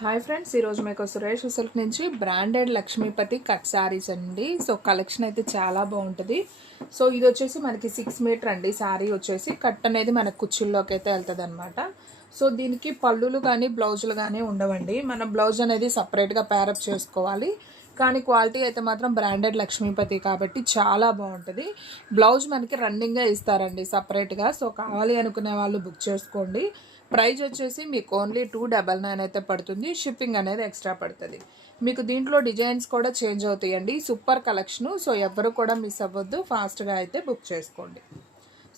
Hi friends, ఈరోజు మీకు Suresh silk నుంచి బ్రాండెడ్ లక్ష్మీపతి కట్ శారీస్ అండి. సో కలెక్షన్ అయితే చాలా బాగుంటుంది. సో ఇది వచ్చేసి మనకి 6 మీటర్ అండి. శారీ వచ్చేసి కట్ అనేది మనకు కుచ్చిల్లోకి అయితే వెళ్తుంది అనమాట. సో దీనికి పళ్ళులు కానీ బ్లౌజులు కానీ ఉండవండి. మనం బ్లౌజ్ అనేది సపరేట్గా ప్యారప్ చేసుకోవాలి. కానీ క్వాలిటీ అయితే మాత్రం బ్రాండెడ్ లక్ష్మీపతి కాబట్టి చాలా బాగుంటుంది. బ్లౌజ్ మనకి రన్నింగ్గా ఇస్తారండి సపరేట్గా. సో కావాలి అనుకునే వాళ్ళు బుక్ చేసుకోండి. ప్రైజ్ వచ్చేసి మీకు ఓన్లీ 299 అయితే పడుతుంది. షిప్పింగ్ అనేది ఎక్స్ట్రా పడుతుంది. మీకు దీంట్లో డిజైన్స్ కూడా చేంజ్ అవుతాయండి. Super collection. సో ఎవరు కూడా మిస్ అవ్వద్దు, ఫాస్ట్గా అయితే బుక్ చేసుకోండి.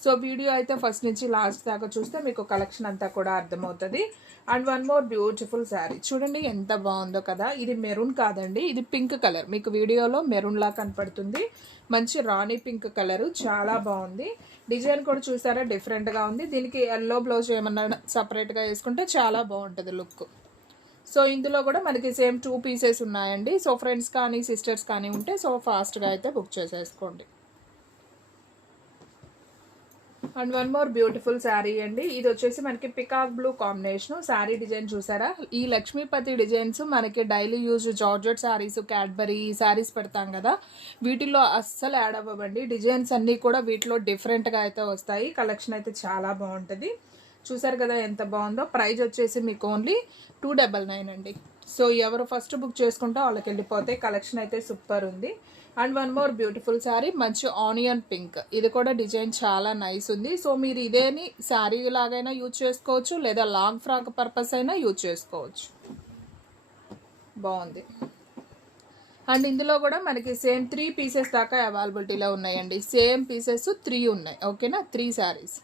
సో వీడియో అయితే ఫస్ట్ నుంచి లాస్ట్ దాకా చూస్తే మీకు కలెక్షన్ అంతా కూడా అర్థమవుతుంది. And one more beautiful sari చూడండి, ఎంత బాగుందో కదా. ఇది మెరూన్ కాదండి, ఇది పింక్ కలర్. మీకు వీడియోలో మెరూన్ లా కనపడుతుంది. మంచి రాణి పింక్ కలరు, చాలా బాగుంది. డిజైన్ కూడా చూసారా, డిఫరెంట్గా ఉంది. దీనికి ఎల్లో బ్లౌజ్ ఏమన్నా సపరేట్గా వేసుకుంటే చాలా బాగుంటుంది లుక్. సో ఇందులో కూడా మనకి సేమ్ 2 పీసెస్ ఉన్నాయండి. సో ఫ్రెండ్స్ కానీ సిస్టర్స్ కానీ ఉంటే సో ఫాస్ట్గా అయితే బుక్ చేసేసుకోండి. And one more beautiful sari అండి. ఇది వచ్చేసి మనకి peacock blue combination. Sari design చూసారా, ఈ లక్ష్మీపతి డిజైన్స్ మనకి daily use georgette saris, Cadbury saris పెడతాం కదా, వీటిల్లో అస్సలు యాడ్ అవ్వండి. డిజైన్స్ అన్నీ కూడా వీటిలో డిఫరెంట్గా అయితే వస్తాయి. కలెక్షన్ అయితే చాలా బాగుంటుంది. చూసారు కదా ఎంత బాగుందో. ప్రైజ్ వచ్చేసి మీకు ఓన్లీ 299 అండి. సో ఎవరు ఫస్ట్ బుక్ చేసుకుంటే వాళ్ళకి వెళ్ళిపోతే. కలెక్షన్ అయితే సూపర్ ఉంది. And one more beautiful sari, మంచి ఆనియన్ పింక్. ఇది కూడా డిజైన్ చాలా నైస్ ఉంది. సో మీరు ఇదేని శారీ లాగైనా యూజ్ చేసుకోవచ్చు, లేదా లాంగ్ ఫ్రాక్ పర్పస్ అయినా యూజ్ చేసుకోవచ్చు. బాగుంది. అండ్ ఇందులో కూడా మనకి సేమ్ 3 పీసెస్ దాకా అవైలబిలిటీలో ఉన్నాయండి. సేమ్ పీసెస్ 3 ఉన్నాయి. ఓకేనా, 3 శారీస్.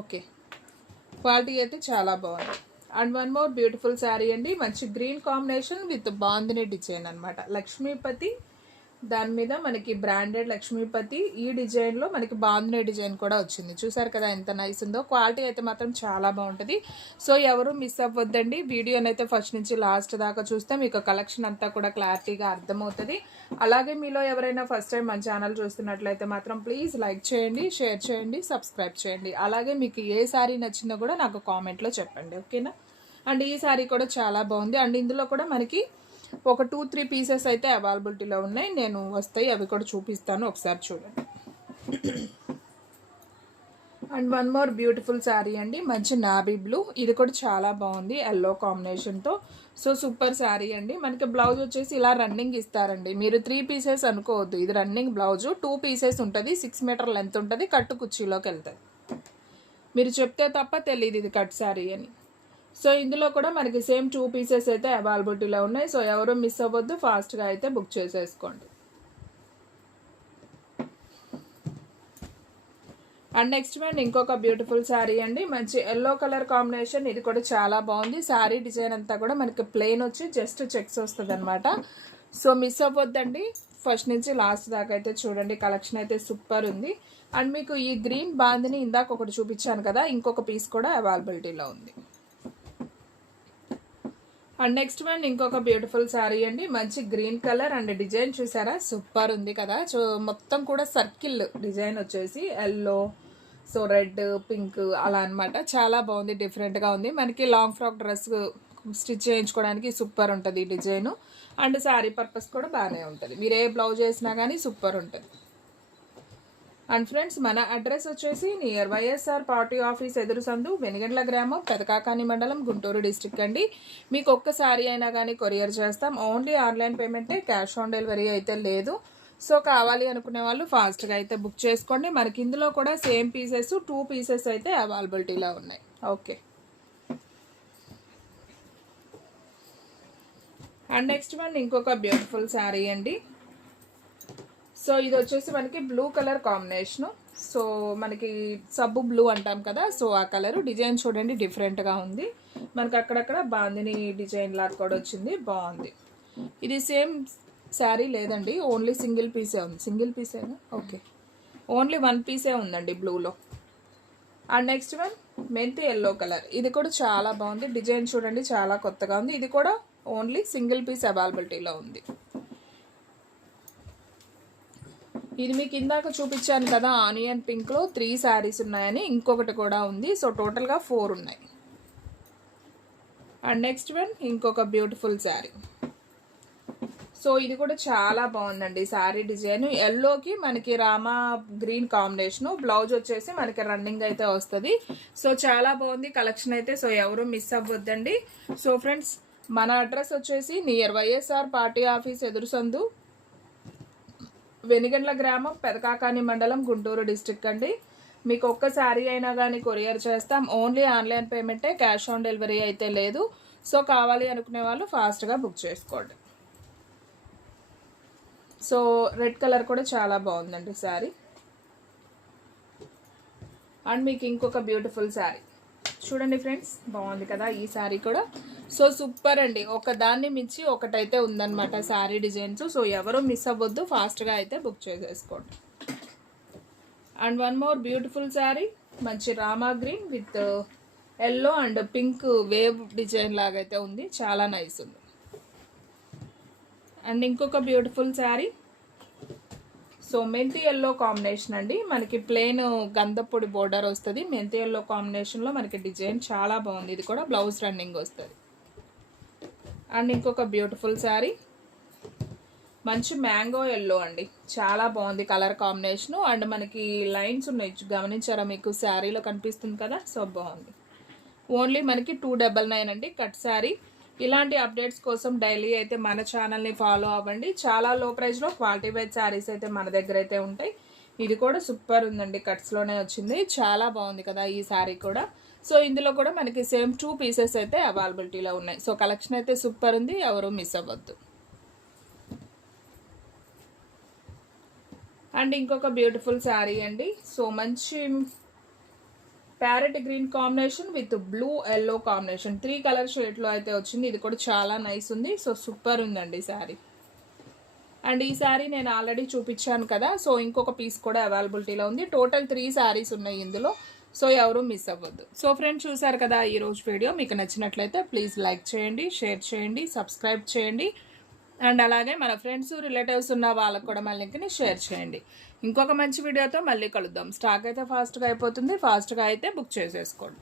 ఓకే, క్వాలిటీ అయితే చాలా బాగుంది. And one more beautiful sari అండి. మంచి green combination with bandhani design అనమాట. లక్ష్మీపతి దాని మీద మనకి బ్రాండెడ్ లక్ష్మీపతి. ఈ డిజైన్లో మనకి బాందిని డిజైన్ కూడా వచ్చింది. చూసారు కదా ఎంత నైస్ ఉందో. క్వాలిటీ అయితే మాత్రం చాలా బాగుంటుంది. సో ఎవరు మిస్ అవ్వద్దండి. వీడియోనైతే ఫస్ట్ నుంచి లాస్ట్ దాకా చూస్తే మీకు కలెక్షన్ అంతా కూడా క్లారిటీగా అర్థమవుతుంది. అలాగే మీలో ఎవరైనా ఫస్ట్ టైం మన ఛానల్ చూస్తున్నట్లయితే మాత్రం ప్లీజ్ లైక్ చేయండి, షేర్ చేయండి, సబ్స్క్రైబ్ చేయండి. అలాగే మీకు ఏ శారీ నచ్చిందో కూడా నాకు కామెంట్లో చెప్పండి. ఓకేనా. అండ్ ఈ శారీ కూడా చాలా బాగుంది. అండ్ ఇందులో కూడా మనకి ఒక 2-3 పీసెస్ అయితే అవైలబిలిటీలో ఉన్నాయి. నేను వస్తాయి, అవి కూడా చూపిస్తాను, ఒకసారి చూడండి. And one more beautiful sari అండి. మంచి నాబీ బ్లూ. ఇది కూడా చాలా బాగుంది ఎల్లో కాంబినేషన్తో. సో సూపర్ శారీ అండి. మనకి బ్లౌజ్ వచ్చేసి ఇలా రన్నింగ్ ఇస్తారండి. మీరు 3 పీసెస్ అనుకోవద్దు, ఇది రన్నింగ్ బ్లౌజు. 2 పీసెస్ ఉంటుంది. 6 మీటర్ లెంత్ ఉంటుంది. కట్టు కుర్చీలోకి వెళ్తుంది. మీరు చెప్తే తప్ప తెలియదు ఇది కట్ శారీ అని. సో ఇందులో కూడా మనకి సేమ్ 2 పీసెస్ అయితే అవైలబిలిటీలో ఉన్నాయి. సో ఎవరు మిస్ అవ్వద్దు, ఫాస్ట్గా అయితే బుక్ చేసేసుకోండి. అండ్ నెక్స్ట్ వన్ ఇంకొక బ్యూటిఫుల్ శారీ అండి. మంచి ఎల్లో కలర్ కాంబినేషన్. ఇది కూడా చాలా బాగుంది. శారీ డిజైన్ అంతా కూడా మనకి ప్లెయిన్ వచ్చి జస్ట్ చెక్స్ వస్తుంది అనమాట. సో మిస్ అవ్వద్దండి, ఫస్ట్ నుంచి లాస్ట్ దాకా అయితే చూడండి. కలెక్షన్ అయితే సూపర్ ఉంది. అండ్ మీకు ఈ గ్రీన్ బాందిని ఇందాక ఒకటి చూపించాను కదా, ఇంకొక పీస్ కూడా అవైలబిలిటీలో ఉంది. అండ్ నెక్స్ట్ వన్ ఇంకొక బ్యూటిఫుల్ శారీ అండి. మంచి గ్రీన్ కలర్ అండ్ డిజైన్ చూసారా, సూపర్ ఉంది కదా. సో మొత్తం కూడా సర్కిల్ డిజైన్ వచ్చేసి ఎల్లో, సో రెడ్, పింక్ అలా అనమాట. చాలా బాగుంది, డిఫరెంట్గా ఉంది. మనకి లాంగ్ ఫ్రాక్ డ్రెస్ స్టిచ్ చేయించుకోవడానికి సూపర్ ఉంటుంది ఈ డిజైను. అండ్ శారీ పర్పస్ కూడా బాగానే ఉంటుంది. మీరు ఏ బ్లౌజ్ వేసినా కానీ సూపర్ ఉంటుంది. అండ్ ఫ్రెండ్స్, మన అడ్రస్ వచ్చేసి నియర్ వైఎస్ఆర్ పార్టీ ఆఫీస్ ఎదురు సందు, వెనిగండ్ల గ్రామం, పెదకాకాని మండలం, గుంటూరు డిస్ట్రిక్ట్ అండి. మీకు ఒక్క శారీ అయినా కానీ కొరియర్ చేస్తాం. ఓన్లీ ఆన్లైన్ పేమెంటే, క్యాష్ ఆన్ డెలివరీ అయితే లేదు. సో కావాలి అనుకునే వాళ్ళు ఫాస్ట్గా అయితే బుక్ చేసుకోండి. మనకి ఇందులో కూడా సేమ్ పీసెస్ 2 పీసెస్ అయితే అవైలబిలిటీలో ఉన్నాయి. ఓకే. అండ్ నెక్స్ట్ వన్ ఇంకొక బ్యూటిఫుల్ శారీ అండి. సో ఇది వచ్చేసి మనకి బ్లూ కలర్ కాంబినేషను. సో మనకి సబ్బు బ్లూ అంటాం కదా, సో ఆ కలరు. డిజైన్ చూడండి, డిఫరెంట్గా ఉంది. మనకి అక్కడక్కడ బాందిని డిజైన్ లాగా కూడా వచ్చింది, బాగుంది. ఇది సేమ్ శారీ లేదండి, ఓన్లీ సింగిల్ పీసే ఉంది. సింగిల్ పీసేనా? ఓకే, ఓన్లీ 1 పీసే ఉందండి బ్లూలో. అండ్ నెక్స్ట్ వన్ మెంతి ఎల్లో కలర్. ఇది కూడా చాలా బాగుంది. డిజైన్ చూడండి, చాలా కొత్తగా ఉంది. ఇది కూడా ఓన్లీ సింగిల్ పీస్ అవైలబిలిటీలో ఉంది. ఇది మీకు ఇందాక చూపించాను కదా ఆనియన్ పింక్లో 3 శారీస్ ఉన్నాయని, ఇంకొకటి కూడా ఉంది. సో టోటల్గా 4 ఉన్నాయి. అండ్ నెక్స్ట్ వన్ ఇంకొక బ్యూటిఫుల్ శారీ. సో ఇది కూడా చాలా బాగుందండి శారీ డిజైన్. ఎల్లోకి మనకి రామా గ్రీన్ కాంబినేషను. బ్లౌజ్ వచ్చేసి మనకి రన్నింగ్ అయితే వస్తుంది. సో చాలా బాగుంది కలెక్షన్ అయితే. సో ఎవరు మిస్ అవ్వద్దండి. సో ఫ్రెండ్స్, మన అడ్రస్ వచ్చేసి నియర్ వైఎస్ఆర్ పార్టీ ఆఫీస్ ఎదురు సందు, వెనిగండ్ల గ్రామం, పెదకాకాని మండలం, గుంటూరు డిస్ట్రిక్ట్ అండి. మీకు ఒక్క శారీ అయినా కానీ కొరియర్ చేస్తాం. ఓన్లీ ఆన్లైన్ పేమెంటే, క్యాష్ ఆన్ డెలివరీ అయితే లేదు. సో కావాలి అనుకునే వాళ్ళు ఫాస్ట్గా బుక్ చేసుకోండి. సో రెడ్ కలర్ కూడా చాలా బాగుందండి శారీ. అండ్ మీకు ఇంకొక బ్యూటిఫుల్ శారీ చూడండి ఫ్రెండ్స్, బాగుంది కదా ఈ శారీ కూడా. సో సూపర్ అండి, ఒక దాన్ని మించి ఒకటైతే ఉందన్నమాట శారీ డిజైన్స్. సో ఎవరు మిస్ అవ్వద్దు, ఫాస్ట్గా అయితే బుక్ చేసేసుకోండి. And one more beautiful sari, మంచి Rama green with yellow and pink wave design లాగైతే ఉంది, చాలా నైస్ ఉంది. అండ్ ఇంకొక బ్యూటిఫుల్ శారీ, సో మెంతి ఎల్లో కాంబినేషన్ అండి. మనకి ప్లెయిన్ గంధపొడి బోర్డర్ వస్తుంది, మెంతి ఎల్లో కాంబినేషన్లో మనకి డిజైన్ చాలా బాగుంది. ఇది కూడా బ్లౌజ్ రన్నింగ్ వస్తుంది. అండ్ ఇంకొక బ్యూటిఫుల్ శారీ, మంచి మ్యాంగో ఎల్లో అండి, చాలా బాగుంది కలర్ కాంబినేషను. అండ్ మనకి లైన్స్ ఉన్నాయి, గమనించారా మీకు శారీలో కనిపిస్తుంది కదా. సో బాగుంది. ఓన్లీ మనకి 299 అండి కట్ శారీ. ఇలాంటి అప్డేట్స్ కోసం డైలీ అయితే మన ఛానల్ని ఫాలో అవ్వండి. చాలా లో ప్రైస్లో క్వాలిటీ వైజ్ శారీస్ అయితే మన దగ్గర అయితే ఉంటాయి. ఇది కూడా సూపర్ ఉందండి, కట్స్లోనే వచ్చింది, చాలా బాగుంది కదా ఈ శారీ కూడా. సో ఇందులో కూడా మనకి సేమ్ 2 పీసెస్ అయితే అవైలబిలిటీలో ఉన్నాయి. సో కలెక్షన్ అయితే సూపర్ ఉంది, ఎవరు మిస్ అవ్వద్దు. అండ్ ఇంకొక బ్యూటిఫుల్ శారీ అండి. సో మంచి parrot green combination with blue yellow combination, 3 colour షేడ్లో అయితే వచ్చింది. ఇది కూడా చాలా నైస్ ఉంది. సో సూపర్ ఉందండి శారీ. అండ్ ఈ శారీ నేను ఆల్రెడీ చూపించాను కదా. సో ఇంకొక పీస్ కూడా అవైలబిలిటీలో ఉంది. టోటల్ 3 శారీస్ ఉన్నాయి ఇందులో. సో ఎవరు మిస్ అవ్వద్దు. సో ఫ్రెండ్స్, చూసారు కదా ఈరోజు వీడియో. మీకు నచ్చినట్లయితే ప్లీజ్ లైక్ చేయండి, షేర్ చేయండి, సబ్స్క్రైబ్ చేయండి. అండ్ అలాగే మన ఫ్రెండ్స్ రిలేటివ్స్ ఉన్న వాళ్ళకు కూడా మన లింక్ని షేర్ చేయండి. ఇంకొక మంచి వీడియోతో మళ్ళీ కలుద్దాం. స్టాక్ అయితే ఫాస్ట్గా అయిపోతుంది, ఫాస్ట్గా అయితే బుక్ చేసేసుకోండి.